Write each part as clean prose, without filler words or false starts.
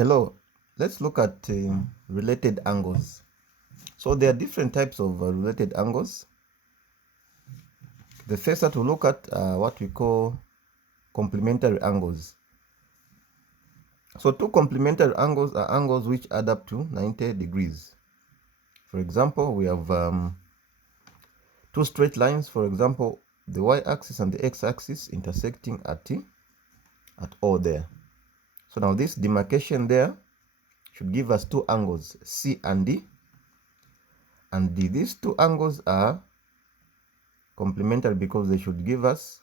Hello, let's look at related angles. So there are different types of related angles. The first that we look at what we call complementary angles. So two complementary angles are angles which add up to 90 degrees. For example, we have two straight lines, for example, the y-axis and the x-axis intersecting at O there. So now this demarcation there should give us two angles, C and D. And these two angles are complementary because they should give us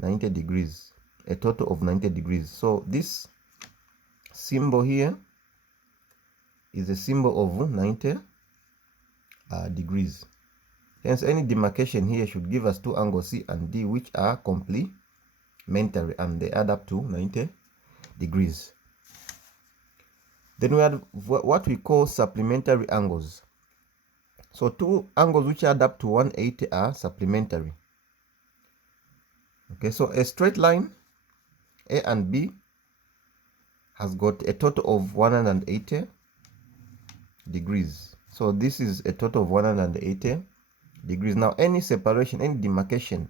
90 degrees, a total of 90 degrees. So this symbol here is a symbol of 90 degrees. Hence, any demarcation here should give us two angles C and D, which are complementary and they add up to 90 degrees. Then we have what we call supplementary angles. So two angles which add up to 180 are supplementary. Okay, so a straight line A and B has got a total of 180 degrees. So this is a total of 180 degrees. Now any separation, any demarcation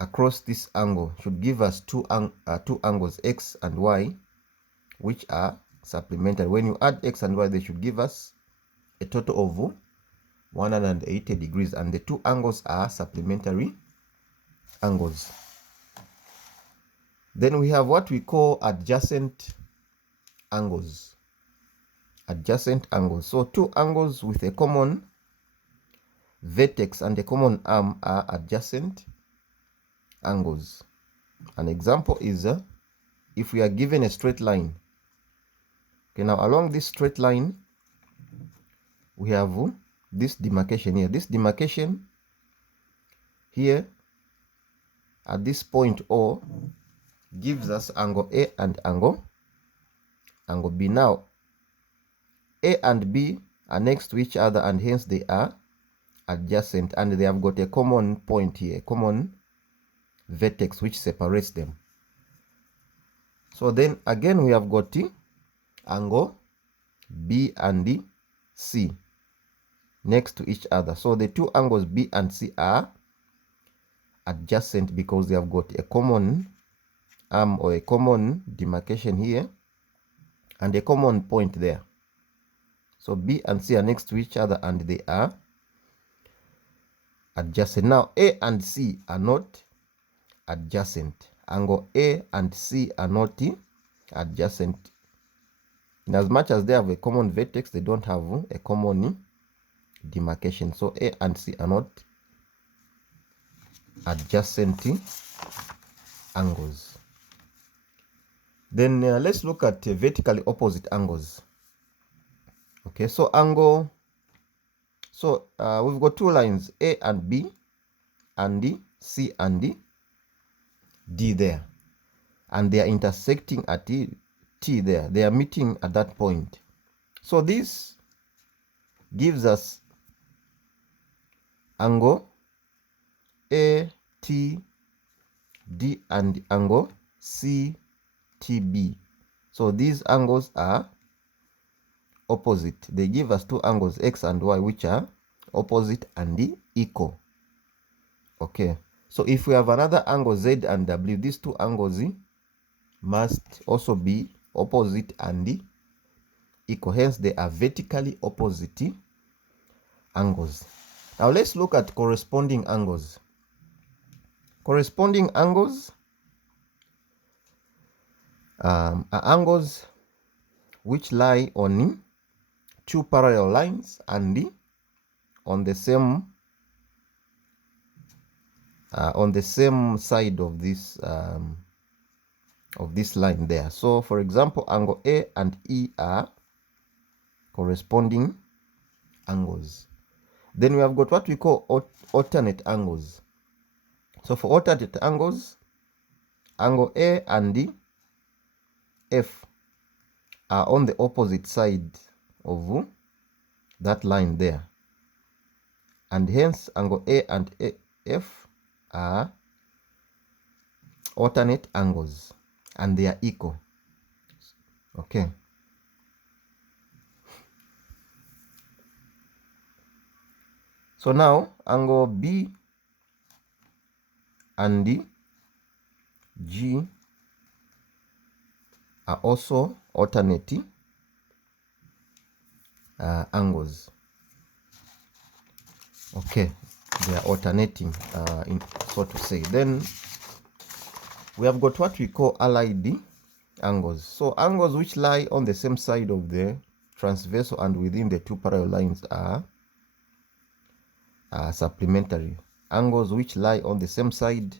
across this angle should give us two angles, X and Y, which are supplementary. When you add X and Y, they should give us a total of 180 degrees, and the two angles are supplementary angles. Then we have what we call adjacent angles. Adjacent angles. So two angles with a common vertex and a common arm are adjacent angles. An example is if we are given a straight line. Okay, now along this straight line, we have this demarcation here. This demarcation here at this point O gives us angle A and angle B. Now A and B are next to each other and hence they are adjacent, and they have got a common point here, a common vertex which separates them. So then again we have got angle B and C next to each other. So the two angles B and C are adjacent because they have got a common arm or a common demarcation here and a common point there. So B and C are next to each other and they are adjacent. Now A and C are not adjacent. Angle A and C are not adjacent. In as much as they have a common vertex, they don't have a common demarcation. So A and C are not adjacent angles. Then let's look at vertically opposite angles. Okay, so angle, so we've got two lines, A and B, and C and D there, and they are intersecting at T there. They are meeting at that point. So this gives us angle ATD and angle CTB. So these angles are opposite. They give us two angles X and Y which are opposite and equal. Okay, so if we have another angle Z and W, these two angles must also be opposite and equal. Hence they are vertically opposite angles. Now let's look at corresponding angles. Corresponding angles are angles which lie on two parallel lines and on the same side of this line there. So for example, angle A and E are corresponding angles. Then we have got what we call alternate angles. So for alternate angles, angle A and F are on the opposite side of that line there, and hence angle A and F are alternate angles and they are equal. Okay. So now angle B and G are also alternating angles. Okay, they are alternating, so to say. Then we have got what we call allied angles. So angles which lie on the same side of the transversal and within the two parallel lines are supplementary. Angles which lie on the same side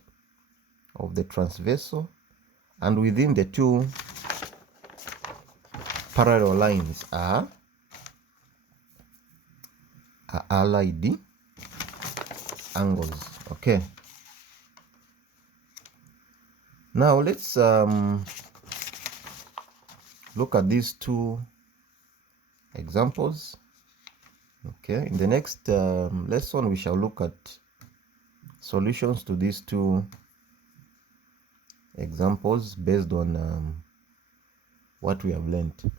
of the transversal and within the two parallel lines are allied angles. Okay. Now let's look at these two examples. Okay, in the next lesson we shall look at solutions to these two examples based on what we have learned.